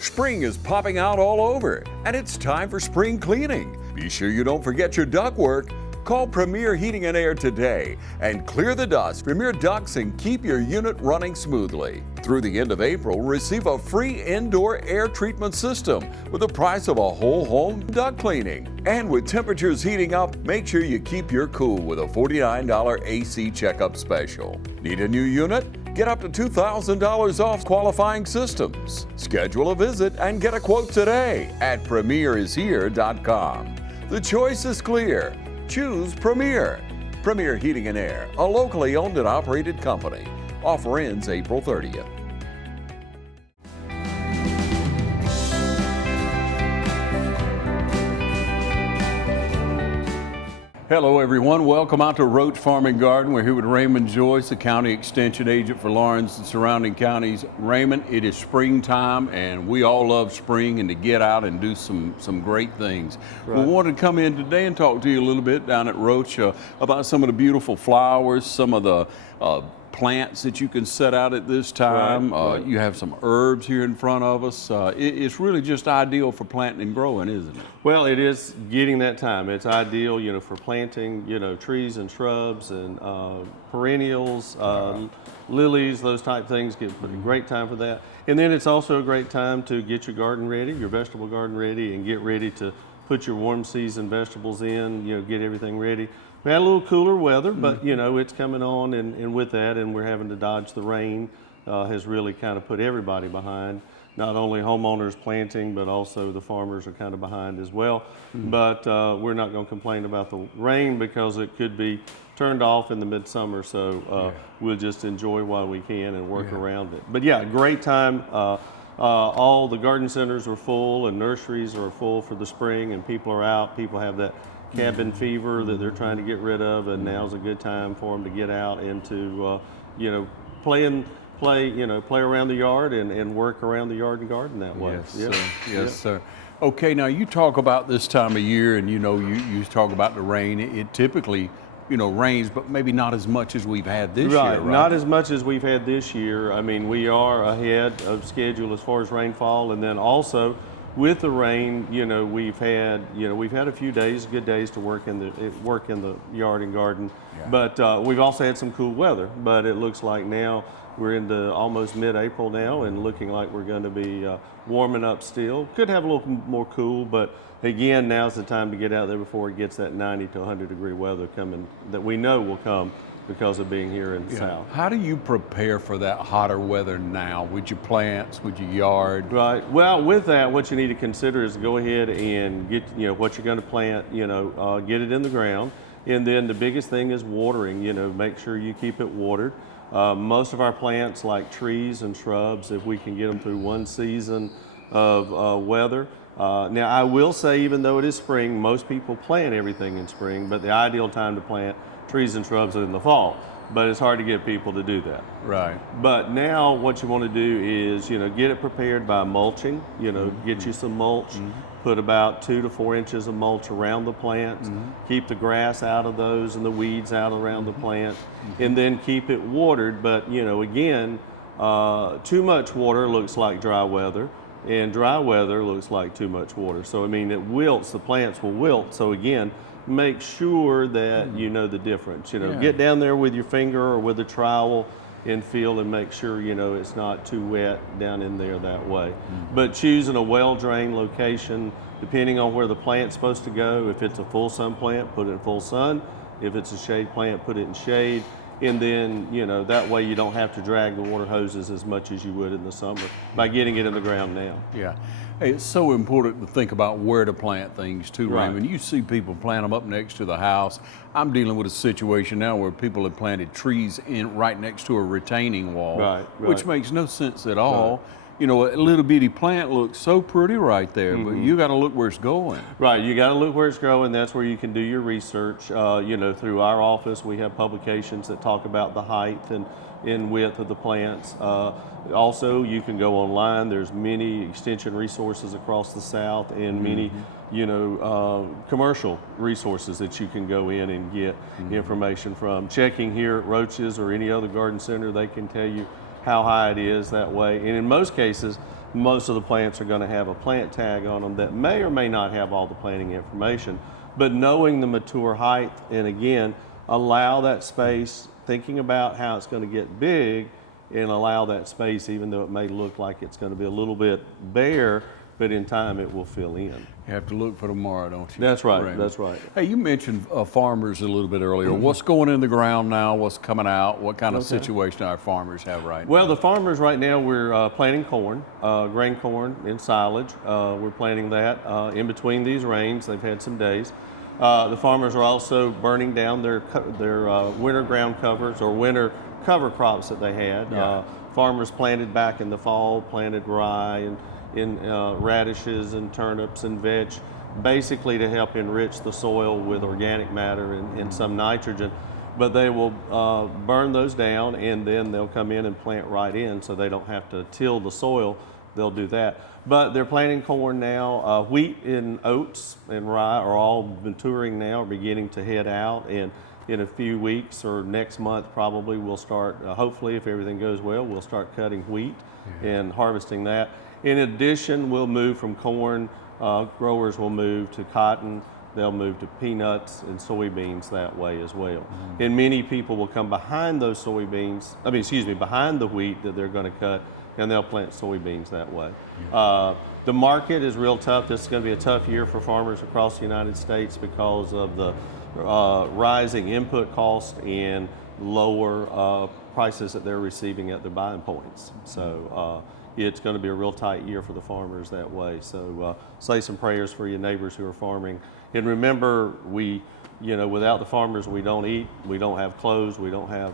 Spring is popping out all over, and it's time for spring cleaning. Be sure you don't forget your ductwork. Call Premier Heating and Air today and clear the dust from your ducts and keep your unit running smoothly. Through the end of April, receive a free indoor air treatment system with the price of a whole home duct cleaning. And with temperatures heating up, make sure you keep your cool with a $49 AC checkup special. Need a new unit? Get up to $2,000 off qualifying systems. Schedule a visit and get a quote today at premierishere.com. The choice is clear. Choose Premier. Premier Heating and Air, a locally owned and operated company. Offer ends April 30th. Hello everyone, welcome out to Roach Farm and Garden. We're here with Raymond Joyce, the County Extension Agent for Lawrence and surrounding counties. Raymond, it is springtime and we all love spring and to get out and do some great things. Right. We wanted to come in today and talk to you a little bit down at Roach about some of the beautiful flowers, some of the plants that you can set out at this time. Right. You have some herbs here in front of us. It's really just ideal for planting and growing, isn't it? Well, it is getting that time. It's ideal, for planting, trees and shrubs and perennials, lilies, those type things. A great time for that. And then it's also a great time to get your garden ready, your vegetable garden ready, and get ready to put your warm season vegetables in, get everything ready. We had a little cooler weather, but it's coming on, and with that, and we're having to dodge the rain, has really kind of put everybody behind. Not only homeowners planting, but also the farmers are kind of behind as well. But we're not going to complain about the rain because it could be turned off in the midsummer, so we'll just enjoy while we can and work around it. But yeah, great time. All the garden centers are full and nurseries are full for the spring, and people are out. People have that cabin fever that they're trying to get rid of, and now's a good time for them to get out and to play around the yard and work around the yard and garden that way. Yes, sir. Okay, now you talk about this time of year, and you talk about the rain. It typically rains, but maybe not as much as we've had this year, right? Not as much as we've had this year. I mean, we are ahead of schedule as far as rainfall, and then also with the rain, we've had a few days, good days to work in the yard and garden. But we've also had some cool weather. But it looks like now we're into almost mid-April now, and looking like we're going to be warming up still. Could have a little more cool, but again, now's the time to get out there before it gets that 90 to 100 degree weather coming that we know will come because of being here in the south. How do you prepare for that hotter weather now with your plants, with your yard? Right. Well, with that, what you need to consider is go ahead and get what you're going to plant. Get it in the ground, and then the biggest thing is watering. Make sure you keep it watered. Most of our plants, like trees and shrubs, if we can get them through one season of weather. Now, I will say, even though it is spring, most people plant everything in spring, but the ideal time to plant trees and shrubs in the fall. But it's hard to get people to do that. Right. But now what you want to do is, get it prepared by mulching. Get you some mulch. Put about 2 to 4 inches of mulch around the plants. Keep the grass out of those and the weeds out around the plant. And then keep it watered. But, again, too much water looks like dry weather. And dry weather looks like too much water. So, it wilts. The plants will wilt. So, again, make sure that you know the difference. Get down there with your finger or with a trowel and feel and make sure it's not too wet down in there that way. But choosing a well-drained location, depending on where the plant's supposed to go. If it's a full sun plant, put it in full sun. If it's a shade plant, put it in shade. And then, that way you don't have to drag the water hoses as much as you would in the summer by getting it in the ground now. Yeah. Hey, it's so important to think about where to plant things too, Right. Raymond. You see people plant them up next to the house. I'm dealing with a situation now where people have planted trees right next to a retaining wall, Right. which makes no sense at all. A little bitty plant looks so pretty right there, but you got to look where it's going. Right, you got to look where it's growing. That's where you can do your research. Through our office, we have publications that talk about the height and width of the plants. Also, you can go online. There's many extension resources across the South and many, commercial resources that you can go in and get information from. Checking here at Roach's or any other garden center, they can tell you how high it is that way. And in most cases, most of the plants are going to have a plant tag on them that may or may not have all the planting information. But knowing the mature height, and again, allow that space, thinking about how it's going to get big, and allow that space, even though it may look like it's going to be a little bit bare, but in time it will fill in. You have to look for tomorrow, don't you? That's right, Raymond? that's right. Hey, you mentioned farmers a little bit earlier. What's going in the ground now? What's coming out? What kind of situation our farmers have right now? Well, the farmers right now, we're planting corn, grain corn in silage. We're planting that in between these rains. They've had some days. The farmers are also burning down their winter ground covers or winter cover crops that they had. Yeah. Farmers planted back in the fall, planted rye and radishes and turnips and veg, basically to help enrich the soil with organic matter and some nitrogen. But they will burn those down, and then they'll come in and plant right in, so they don't have to till the soil. They'll do that. But they're planting corn now. Wheat and oats and rye are all maturing now, are beginning to head out. And in a few weeks or next month, probably we'll start, hopefully if everything goes well, we'll start cutting wheat and harvesting that. In addition, we'll move from corn, growers will move to cotton, they'll move to peanuts and soybeans that way as well. And many people will come behind those soybeans, behind the wheat that they're going to cut, and they'll plant soybeans that way. The market is real tough. This is going to be a tough year for farmers across the United States because of the rising input costs and lower prices that they're receiving at their buying points. So it's going to be a real tight year for the farmers that way. So say some prayers for your neighbors who are farming. And remember, without the farmers, we don't eat, we don't have clothes, we don't have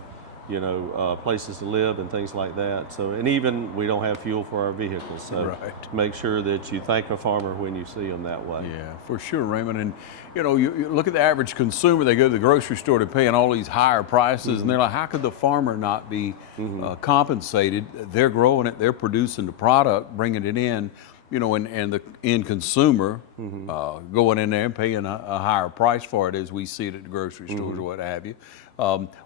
places to live and things like that. So, and even we don't have fuel for our vehicles. So make sure that you thank a farmer when you see them that way. Yeah, for sure, Raymond. And you look at the average consumer, they go to the grocery store to paying all these higher prices, and they're like, how could the farmer not be compensated? They're growing it, they're producing the product, bringing it in, and the end consumer going in there and paying a higher price for it as we see it at the grocery stores or what have you.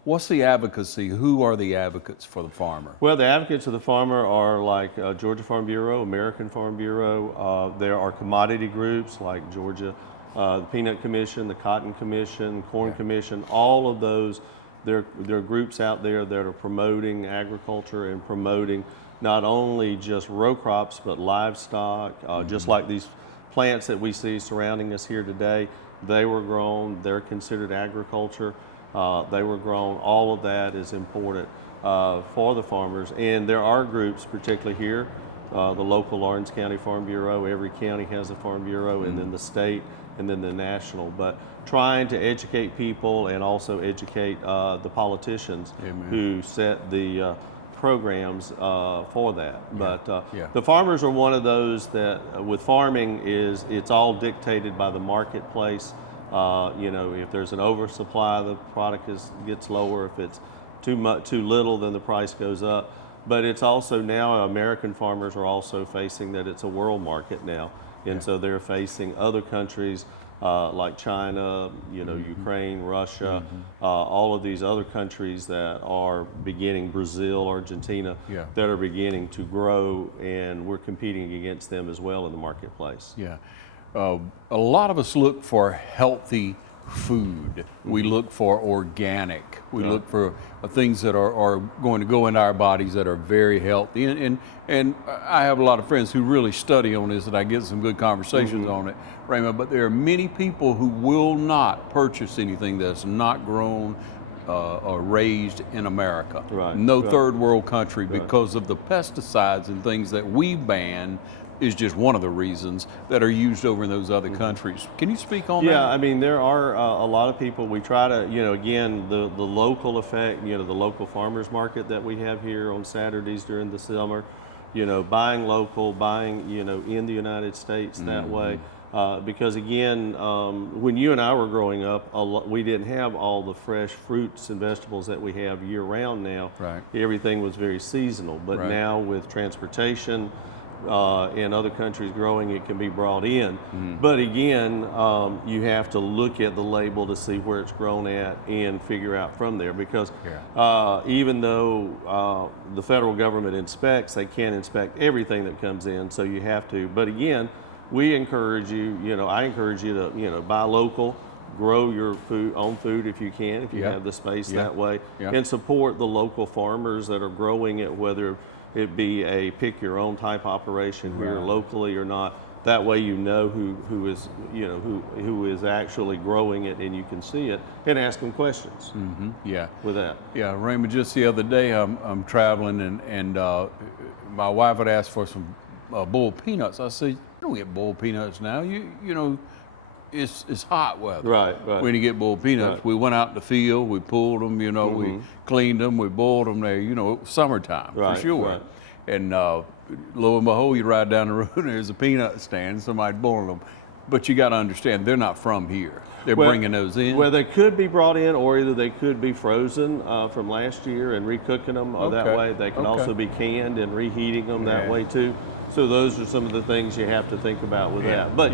What's the advocacy? Who are the advocates for the farmer? Well, the advocates of the farmer are like Georgia Farm Bureau, American Farm Bureau. There are commodity groups like Georgia, the Peanut Commission, the Cotton Commission, Corn Commission, all of those. There are groups out there that are promoting agriculture and promoting not only just row crops, but livestock, just like these plants that we see surrounding us here today. They were grown, they're considered agriculture. They were grown. All of that is important for the farmers. And there are groups, particularly here, the local Lawrence County Farm Bureau. Every county has a Farm Bureau, and then the state, and then the national. But trying to educate people and also educate the politicians who set the programs for that. But the farmers are one of those that, with farming, it's all dictated by the marketplace. If there's an oversupply, the product gets lower. If it's too little, then the price goes up. But it's also now American farmers are also facing that it's a world market now, and so they're facing other countries like China, Ukraine, Russia, all of these other countries that are beginning, Brazil, Argentina, that are beginning to grow, and we're competing against them as well in the marketplace. Yeah. A lot of us look for healthy food. We look for organic. We look for things that are going to go into our bodies that are very healthy. And I have a lot of friends who really study on this, and I get some good conversations on it, Raymond. But there are many people who will not purchase anything that's not grown or raised in America. No third world country, because of the pesticides and things that we ban is just one of the reasons that are used over in those other countries. Can you speak on that? Yeah, I mean, there are a lot of people. We try to, again, the local effect, the local farmers market that we have here on Saturdays during the summer, buying local, buying, in the United States that way. Because again, when you and I were growing up, we didn't have all the fresh fruits and vegetables that we have year round now. Everything was very seasonal. But now with transportation, in other countries growing, it can be brought in. But again, you have to look at the label to see where it's grown at and figure out from there, because even though the federal government inspects, they can't inspect everything that comes in, so you have to. But again, we encourage you, I encourage you to, buy local, grow your own food if you can, if you have the space that way, and support the local farmers that are growing it, whether it be a pick your own type operation here locally or not. That way who is actually growing it, and you can see it and ask them questions. With that. Yeah, Raymond, just the other day I'm traveling and my wife had asked for some boiled peanuts. I said, you don't get boiled peanuts now. It's hot weather. Right. When you get boiled peanuts, we went out in the field, we pulled them, we cleaned them, we boiled them there, it was summertime for sure. Right. And lo and behold, you ride down the road and there's a peanut stand, somebody boiling them. But you got to understand, they're not from here. They're bringing those in. Well, they could be brought in, or either they could be frozen from last year and recooking them that way. They can also be canned and reheating them that way too. So those are some of the things you have to think about with that. But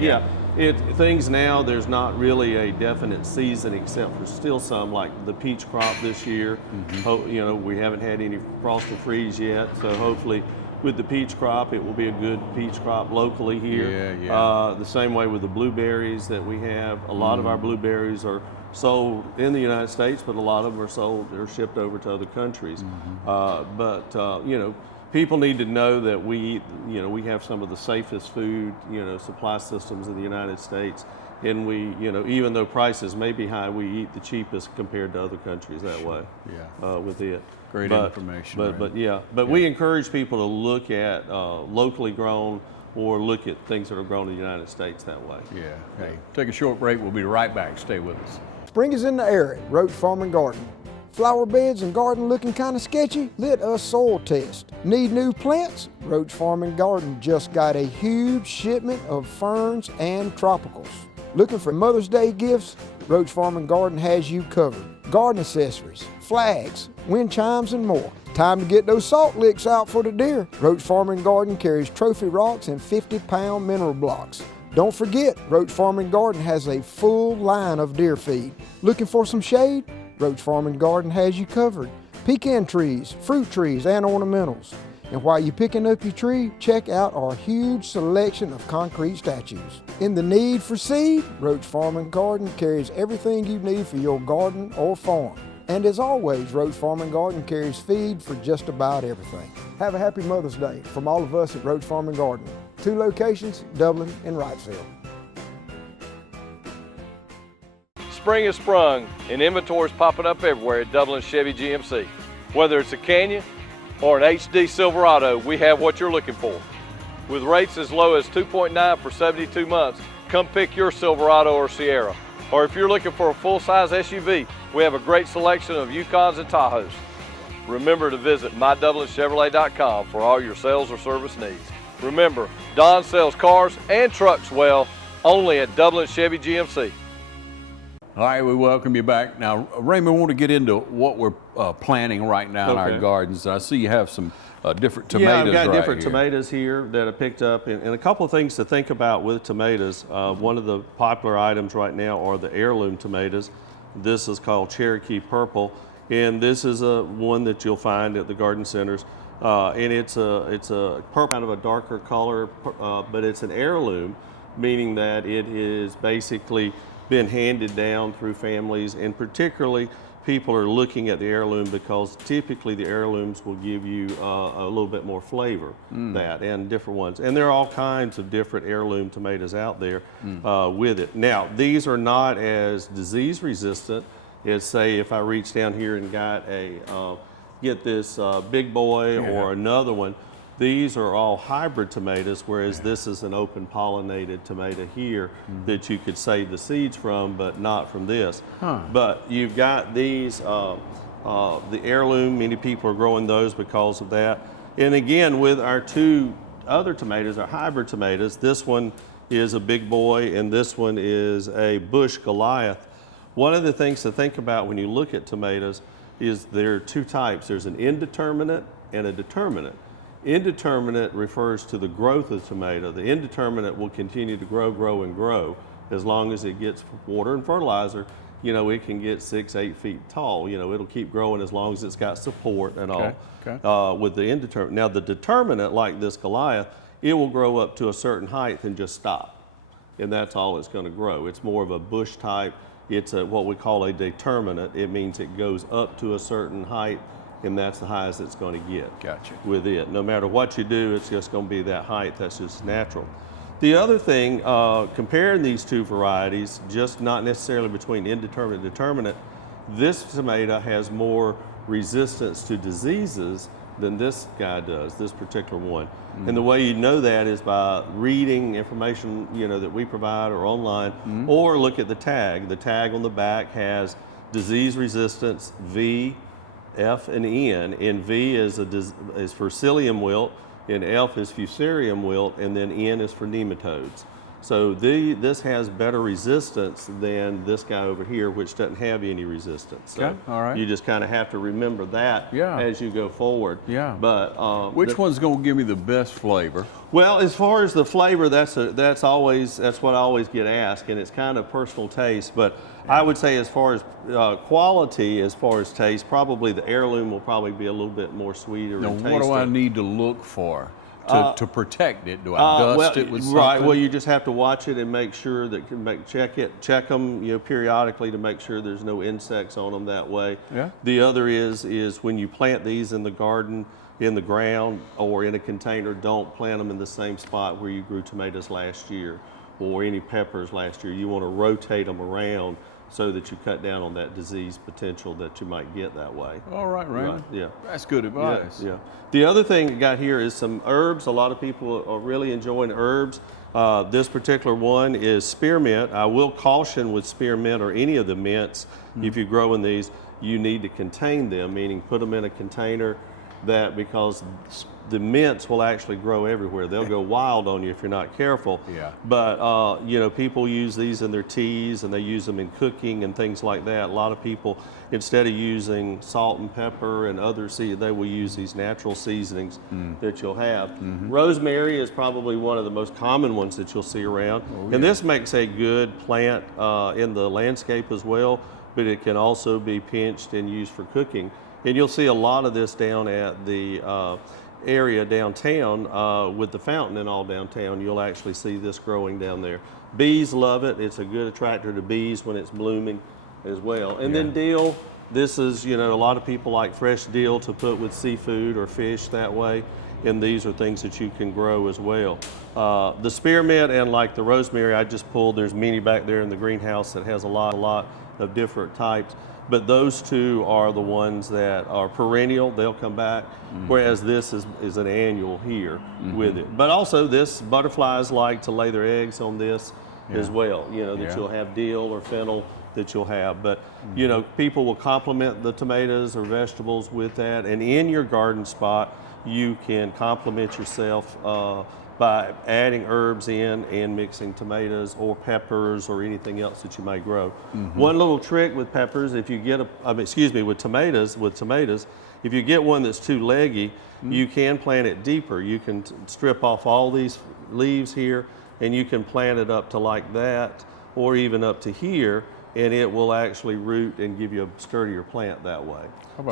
things now, there's not really a definite season except for still some, like the peach crop this year. We haven't had any frost or freeze yet, so hopefully with the peach crop, it will be a good peach crop locally here. The same way with the blueberries that we have. A lot of our blueberries are sold in the United States, but a lot of them are shipped over to other countries. People need to know that we have some of the safest food, supply systems in the United States. And we, even though prices may be high, we eat the cheapest compared to other countries that way. With it. Great information. But we encourage people to look at locally grown, or look at things that are grown in the United States that way. Hey, take a short break. We'll be right back. Stay with us. Spring is in the air at Roach Farm and Garden. Flower beds and garden looking kind of sketchy? Let us soil test. Need new plants? Roach Farm and Garden just got a huge shipment of ferns and tropicals. Looking for Mother's Day gifts? Roach Farm and Garden has you covered. Garden accessories, flags, wind chimes, and more. Time to get those salt licks out for the deer. Roach Farm and Garden carries trophy rocks and 50-pound mineral blocks. Don't forget, Roach Farm and Garden has a full line of deer feed. Looking for some shade? Roach Farm and Garden has you covered. Pecan trees, fruit trees, and ornamentals. And while you're picking up your tree, check out our huge selection of concrete statues. In the need for seed, Roach Farm and Garden carries everything you need for your garden or farm. And as always, Roach Farm and Garden carries feed for just about everything. Have a happy Mother's Day from all of us at Roach Farm and Garden. 2 locations, Dublin and Wrightsville. Spring has sprung and inventory is popping up everywhere at Dublin Chevy GMC. Whether it's a Canyon or an HD Silverado, we have what you're looking for. With rates as low as 2.9 for 72 months, come pick your Silverado or Sierra. Or if you're looking for a full-size SUV, we have a great selection of Yukons and Tahoes. Remember to visit MyDublinChevrolet.com for all your sales or service needs. Remember, Don sells cars and trucks well, only at Dublin Chevy GMC. All right, we welcome you back. Now, Raymond, I want to get into what we're planting right now in our gardens. I see you have some different tomatoes. Yeah, I've got different tomatoes here that I picked up, and a couple of things to think about with tomatoes. One of the popular items right now are the heirloom tomatoes. This is called Cherokee Purple, and this is one that you'll find at the garden centers. And it's a purple, kind of a darker color, but it's an heirloom, meaning that it is basically been handed down through families, and particularly people are looking at the heirloom because typically the heirlooms will give you a little bit more flavor, and different ones. And there are all kinds of different heirloom tomatoes out there with it. Now, these are not as disease resistant as, say, if I reach down here and got get this big boy or another one. These are all hybrid tomatoes, whereas this is an open pollinated tomato here that you could save the seeds from, but not from this. But you've got these, the heirloom, many people are growing those because of that. And again, with our 2 other tomatoes, our hybrid tomatoes, this one is a big boy and this one is a bush Goliath. One of the things to think about when you look at tomatoes is there are 2 types. There's an indeterminate and a determinate. Indeterminate refers to the growth of tomato. The indeterminate will continue to grow and grow as long as it gets water and fertilizer. It can get 6-8 feet tall. It'll keep growing as long as it's got support and all. Okay. With the indeterminate. Now the determinate, like this Goliath, it will grow up to a certain height and just stop. And that's all it's going to grow. It's more of a bush type. It's what we call a determinate. It means it goes up to a certain height, and that's the highest it's going to get. Gotcha. With it. No matter what you do, it's just going to be that height. That's just natural. The other thing, comparing these two varieties, just not necessarily between indeterminate and determinate, this tomato has more resistance to diseases than this guy does, this particular one. And the way you know that is by reading information that we provide or online, or look at the tag. The tag on the back has disease resistance V, F, and N. And V is for psyllium wilt, and F is fusarium wilt, and then N is for nematodes. So this has better resistance than this guy over here, which doesn't have any resistance. So Okay, all right. you just kind of have to remember that as you go forward. Yeah. But Which one's going to give me the best flavor? well, as far as the flavor, that's what I always get asked, and it's kind of personal taste. But I would say, as far as quality, as far as taste, probably the heirloom will probably be a little bit more sweeter Now, and tastier. what do I need to look for to protect it? Do I dust it with something? Right. Well, you just have to watch it and make sure that check them periodically to make sure there's no insects on them that way. Yeah. The other is when you plant these in the garden, in the ground or in a container, don't plant them in the same spot where you grew tomatoes last year or any peppers last year. You want to rotate them around so that you cut down on that disease potential that you might get that way. All right, Raymond. Right, yeah. That's good advice. Yeah. The other thing I got here is some herbs. A lot of people are really enjoying herbs. This particular one is spearmint. I will caution with spearmint or any of the mints, if you're growing these, you need to contain them, meaning put them in a container because the mints will actually grow everywhere. They'll go wild on you if you're not careful. Yeah. But people use these in their teas and they use them in cooking and things like that. A lot of people, instead of using salt and pepper and other they will use these natural seasonings that you'll have. Rosemary is probably one of the most common ones that you'll see around. And this makes a good plant in the landscape as well, but it can also be pinched and used for cooking. And you'll see a lot of this down at the area downtown with the fountain and all downtown. You'll actually see this growing down there. Bees love it. It's a good attractor to bees when it's blooming as well. And then dill, this is, a lot of people like fresh dill to put with seafood or fish that way. And these are things that you can grow as well. The spearmint and like the rosemary I just pulled, there's many back there in the greenhouse that has a lot of different types. But those two are the ones that are perennial, they'll come back, whereas this is an annual here with it. But also this, butterflies like to lay their eggs on this as well, that you'll have dill or fennel that you'll have. But, people will complement the tomatoes or vegetables with that. And in your garden spot, you can complement yourself by adding herbs in and mixing tomatoes or peppers or anything else that you may grow. One little trick with peppers, if you get with tomatoes, if you get one that's too leggy, you can plant it deeper. You can strip off all these leaves here and you can plant it up to like that or even up to here, and it will actually root and give you a sturdier plant that way.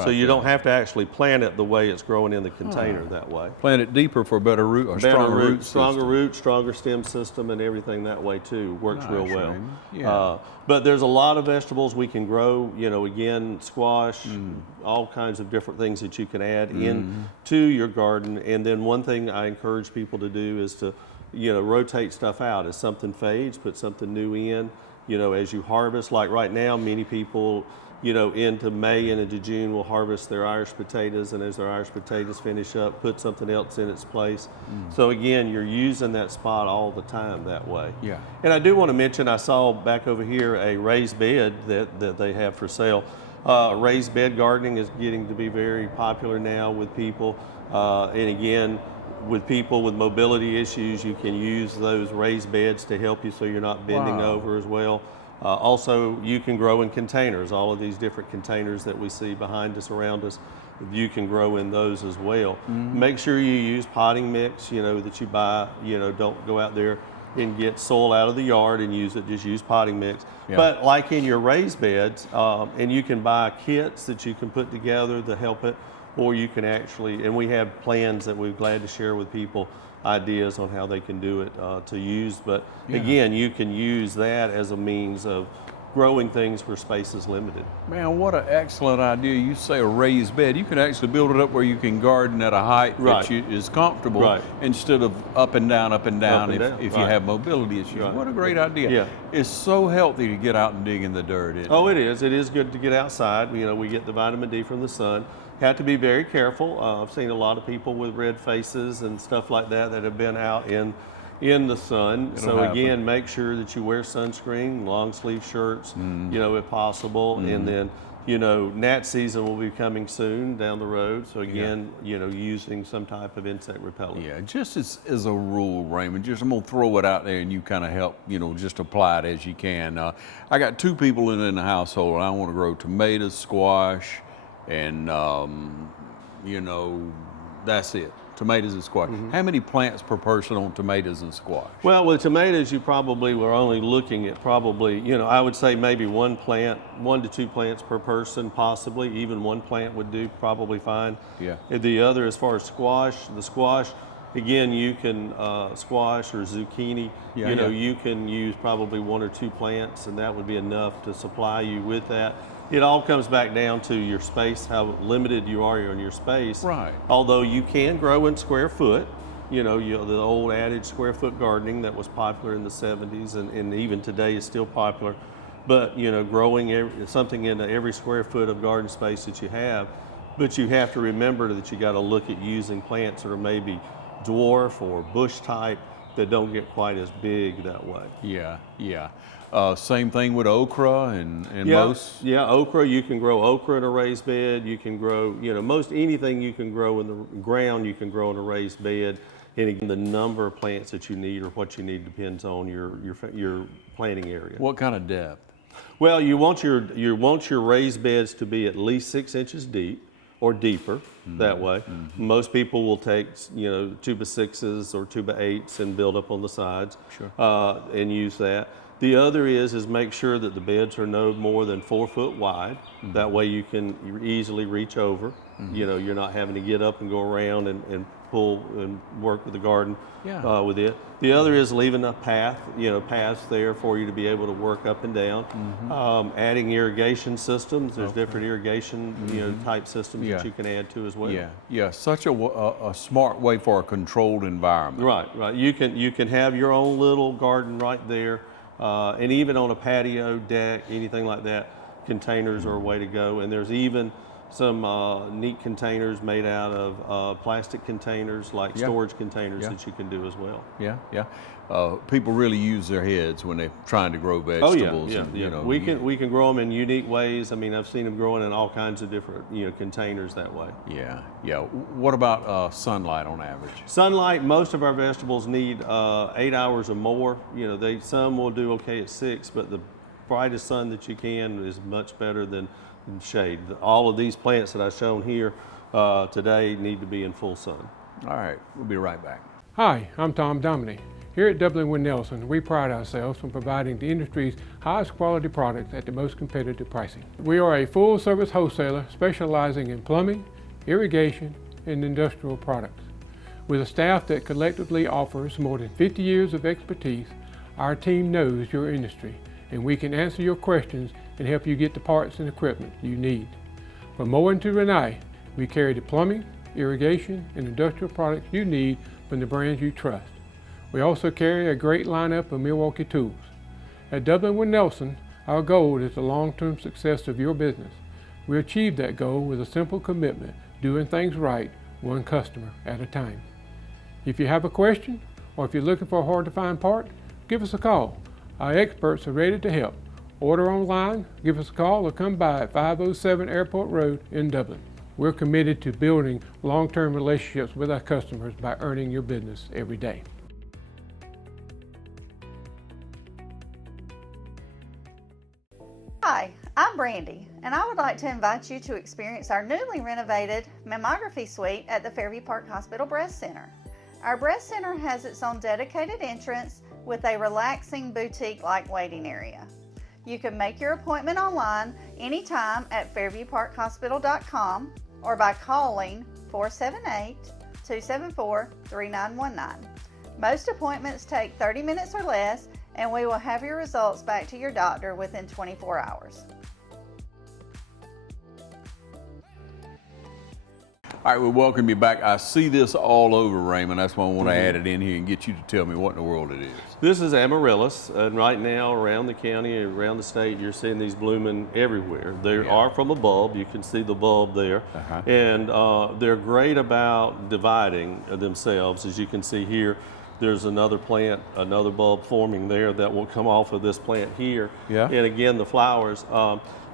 So you don't have to actually plant it the way it's growing in the container that way. Plant it deeper for a better root or stronger root system. Stronger root, stronger stem system, and everything that way too. Works real well. Raymond. Yeah. But there's a lot of vegetables we can grow, again, squash, all kinds of different things that you can add into your garden. And then one thing I encourage people to do is to, rotate stuff out. As something fades, put something new in. As you harvest, like right now, many people, into May and into June will harvest their Irish potatoes, and as their Irish potatoes finish up, put something else in its place. So again, you're using that spot all the time that way. Yeah. And I do want to mention, I saw back over here a raised bed that they have for sale. Raised bed gardening is getting to be very popular now with people. And again, with people with mobility issues, you can use those raised beds to help you so you're not bending over as well. Also, you can grow in containers, all of these different containers that we see behind us, around us. you can grow in those as well. Make sure you use potting mix, that you buy. Don't go out there and get soil out of the yard and use it. Just use potting mix. Yeah. But like in your raised beds, and you can buy kits that you can put together to help it, or you can actually, and we have plans that we're glad to share with people, ideas on how they can do it to use. But again, you can use that as a means of growing things where space is limited. Man, what an excellent idea. You say a raised bed. You can actually build it up where you can garden at a height that is comfortable instead of up and down if you have mobility issues. What a great idea. Yeah. It's so healthy to get out and dig in the dirt. Isn't Oh, it is. It is good to get outside. We get the vitamin D from the sun. Have to be very careful. I've seen a lot of people with red faces and stuff like that have been out in the sun. So again, make sure that you wear sunscreen, long sleeve shirts, if possible. And then, gnat season will be coming soon down the road. So again, using some type of insect repellent. Yeah, just as a rule, Raymond, I'm gonna throw it out there and you kind of help, just apply it as you can. I got 2 people in the household and I want to grow tomatoes, squash, and that's it. Tomatoes and squash. How many plants per person on tomatoes and squash? Well, with tomatoes, you probably were only looking at I would say maybe 1 to 2 plants per person, possibly. Even 1 plant would do probably fine. Yeah. The other, as far as the squash, again, you can, squash or zucchini, you can use probably 1 or 2 plants, and that would be enough to supply you with that. It all comes back down to your space, how limited you are in your space. Right. Although you can grow in square foot, the old adage square foot gardening that was popular in the 70s and even today is still popular. But, growing something into every square foot of garden space that you have. But you have to remember that you got to look at using plants that are maybe dwarf or bush type that don't get quite as big that way. Yeah. Same thing with okra and most. Yeah, okra, you can grow okra in a raised bed. You can grow, most anything you can grow in the ground, you can grow in a raised bed. And again, the number of plants that you need or what you need depends on your planting area. What kind of depth? Well, you want your raised beds to be at least 6 inches deep or deeper that way. Most people will take 2x6s or 2x8s and build up on the sides and use that. The other is make sure that the beds are no more than 4 foot wide. That way you can easily reach over. You're not having to get up and go around and pull and work with the garden with it. The other is leaving a paths there for you to be able to work up and down. Adding irrigation systems. There's different irrigation type systems that you can add to as well. Yeah. Such a smart way for a controlled environment. Right. You can have your own little garden right there. And even on a patio deck, anything like that, containers are a way to go. And there's even some neat containers made out of plastic containers, like storage containers that you can do as well. Yeah. People really use their heads when they're trying to grow vegetables. We can grow them in unique ways. I mean, I've seen them growing in all kinds of different containers that way. Yeah. What about sunlight on average? Sunlight, most of our vegetables need 8 hours or more. Some will do okay at 6, but the brightest sun that you can is much better than shade. All of these plants that I've shown here today need to be in full sun. All right, we'll be right back. Hi, I'm Tom Dominy. Here at Dublin Wind Nelson, we pride ourselves on providing the industry's highest quality products at the most competitive pricing. We are a full-service wholesaler specializing in plumbing, irrigation, and industrial products. With a staff that collectively offers more than 50 years of expertise, our team knows your industry, and we can answer your questions and help you get the parts and equipment you need. From mowing to Renee, we carry the plumbing, irrigation, and industrial products you need from the brands you trust. We also carry a great lineup of Milwaukee tools. At Dublin Wind Nelson, our goal is the long-term success of your business. We achieve that goal with a simple commitment, doing things right, one customer at a time. If you have a question, or if you're looking for a hard-to-find part, give us a call. Our experts are ready to help. Order online, give us a call, or come by at 507 Airport Road in Dublin. We're committed to building long-term relationships with our customers by earning your business every day. Hi, I'm Brandy, and I would like to invite you to experience our newly renovated mammography suite at the Fairview Park Hospital Breast Center. Our breast center has its own dedicated entrance with a relaxing boutique-like waiting area. You can make your appointment online anytime at fairviewparkhospital.com or by calling 478-274-3919. Most appointments take 30 minutes or less, and we will have your results back to your doctor within 24 hours. All right, we welcome you back. I see this all over, Raymond. That's why I want to add it in here and get you to tell me what in the world it is. This is amaryllis, and right now around the county, around the state, you're seeing these blooming everywhere. They are from a bulb. You can see the bulb there. And they're great about dividing themselves. As you can see here, there's another plant, another bulb forming there that will come off of this plant here. And again, the flowers.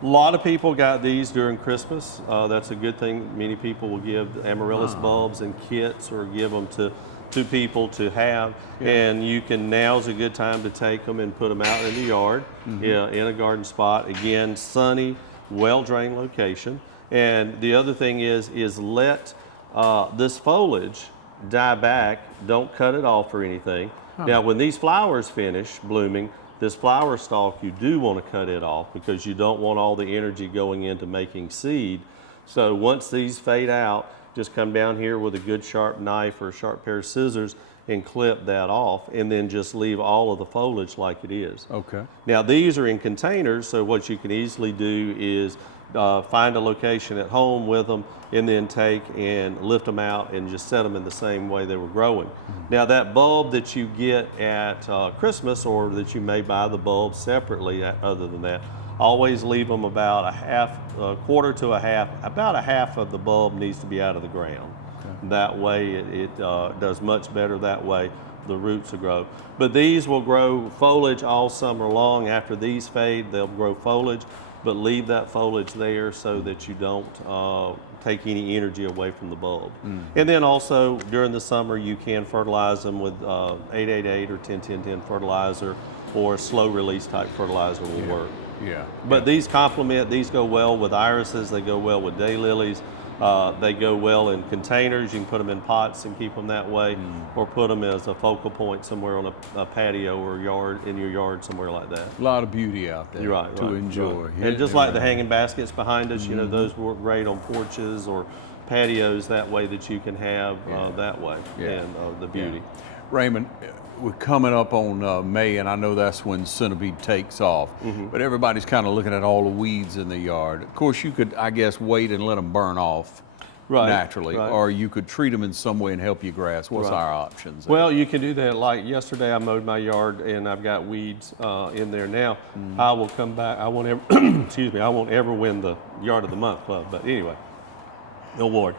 A lot of people got these during Christmas. That's a good thing. Many people will give amaryllis bulbs in kits or give them to people to have. And you can, now's a good time to take them and put them out in the yard, in a garden spot. Again, sunny, well-drained location. And the other thing is let this foliage die back. Don't cut it off or anything. Now, when these flowers finish blooming, this flower stalk, you do want to cut it off because you don't want all the energy going into making seed. So once these fade out, just come down here with a good sharp knife or a sharp pair of scissors and clip that off, and then just leave all of the foliage like it is. Okay. Now these are in containers, so what you can easily do is find a location at home with them and then take and lift them out and just set them in the same way they were growing. Now that bulb that you get at Christmas, or that you may buy the bulb separately other than that, always leave them about a quarter to a half, about a half of the bulb needs to be out of the ground. That way it does much better that way. The roots will grow. But these will grow foliage all summer long. After these fade, they'll grow foliage, but leave that foliage there so that you don't take any energy away from the bulb. And then also during the summer, you can fertilize them with 888 or 10-10-10 fertilizer, or a slow release type fertilizer will work. But these complement, these go well with irises, they go well with daylilies. They go well in containers. You can put them in pots and keep them that way, or put them as a focal point somewhere on a patio or yard, in your yard somewhere like that. A lot of beauty out there to enjoy. And just like the hanging baskets behind us, you know, those work great on porches or patios, that way that you can have that way, and the beauty. Raymond, we're coming up on May, and I know that's when centipede takes off, but everybody's kind of looking at all the weeds in the yard. Of course, you could, I guess, wait and let them burn off naturally, or you could treat them in some way and help your grass. What's our options there? Well, you can do that. Like yesterday, I mowed my yard and I've got weeds in there now. I will come back. I won't ever, excuse me, I won't ever win the Yard of the Month club, but anyway, award.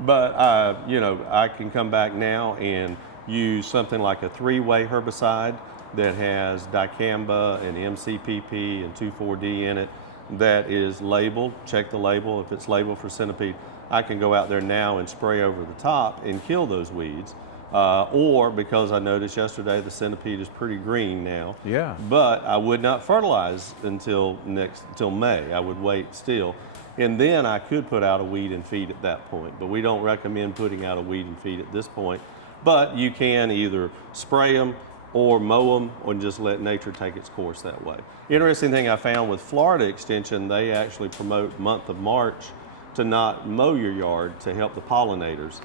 But, you know, I can come back now and use something like a 3-way herbicide that has dicamba and MCPP and 2,4-D in it, that is labeled. Check the label. If it's labeled for centipede, I can go out there now and spray over the top and kill those weeds. Or, because I noticed yesterday the centipede is pretty green now. But I would not fertilize until May. I would wait still. And then I could put out a weed and feed at that point. But we don't recommend putting out a weed and feed at this point. But you can either spray them or mow them, or just let nature take its course that way. Interesting thing I found with Florida Extension, they actually promote month of March to not mow your yard to help the pollinators,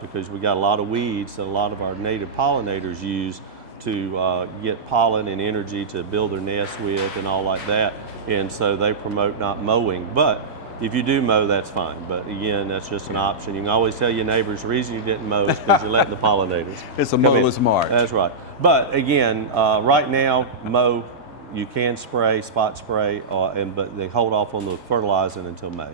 because we got a lot of weeds that a lot of our native pollinators use to get pollen and energy to build their nests with and all like that. And so they promote not mowing. But if you do mow, that's fine. But again, that's just an option. You can always tell your neighbors the reason you didn't mow is because you're letting the pollinators. It's a mowless march. That's right. But again, right now, mow. You can spray, spot spray, but they hold off on the fertilizing until May.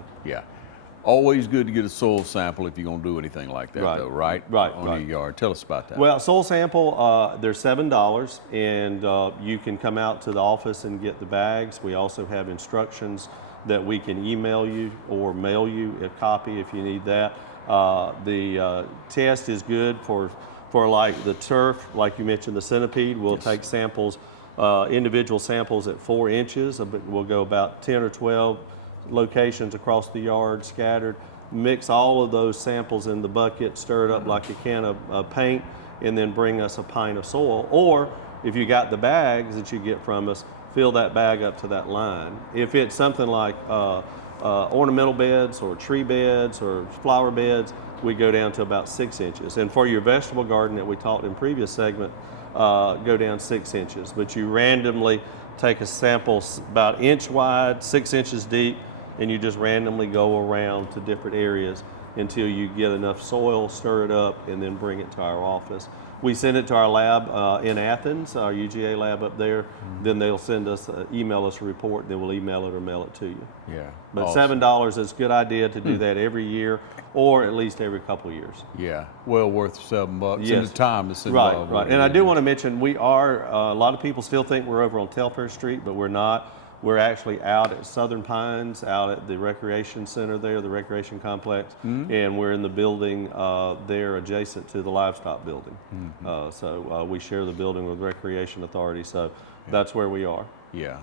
Always good to get a soil sample if you're going to do anything like that, though, right? On your yard. Tell us about that. Well, soil sample, they're $7, and you can come out to the office and get the bags. We also have instructions that we can email you or mail you a copy if you need that. The test is good for like the turf, like you mentioned, the centipede. We'll take samples individual samples at 4 inches. We'll go about 10 or 12 locations across the yard scattered. Mix all of those samples in the bucket, stir it up like a can of paint, and then bring us a pint of soil. Or if you got the bags that you get from us, fill that bag up to that line. If it's something like ornamental beds or tree beds or flower beds, we go down to about 6 inches. And for your vegetable garden that we talked in previous segment, go down 6 inches. But you randomly take a sample about inch wide, 6 inches deep, and you just randomly go around to different areas until you get enough soil, stir it up, and then bring it to our office. We send it to our lab in Athens, our UGA lab up there. Then they'll send us, email us a report, and then we'll email it or mail it to you. Yeah. But awesome. $7 is a good idea to do that every year, or at least every couple of years. Yeah, well worth $7 Yes. and the time that's Right, involved. right. with And it. I do want to mention, we are, a lot of people still think we're over on Telfair Street, but we're not. We're actually out at Southern Pines, out at the recreation center there, the recreation complex, and we're in the building there adjacent to the livestock building. So we share the building with Recreation Authority, so that's where we are. Yeah.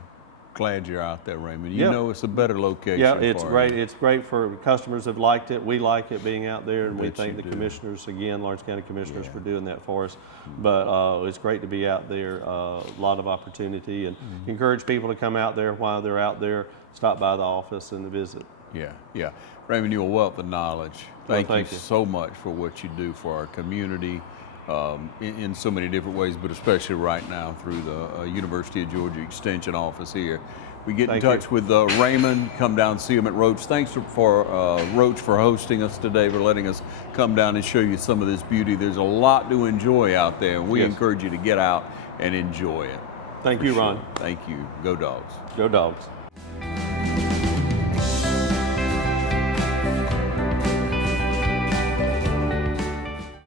Glad you're out there, Raymond. You Yeah. know it's a better location. Yeah, it's for great. you. It's great for customers have liked it. We like it being out there, and we Bet thank you the do. commissioners again, Lawrence County commissioners, Yeah. for doing that for us. But it's great to be out there. A lot of opportunity, and encourage people to come out there while they're out there. Stop by the office and visit. Yeah, yeah. Raymond, you're a wealth of knowledge. Well, Thank thank you you. so much for what you do for our community in so many different ways, but especially right now through the University of Georgia Extension office here. We get in Thank you. touch with Raymond, come down and see him at Roach. Thanks for Roach for hosting us today, for letting us come down and show you some of this beauty. There's a lot to enjoy out there, and we Yes. encourage you to get out and enjoy it. Thank For you, sure. Ron. Thank you. Go Dogs. Go Dogs.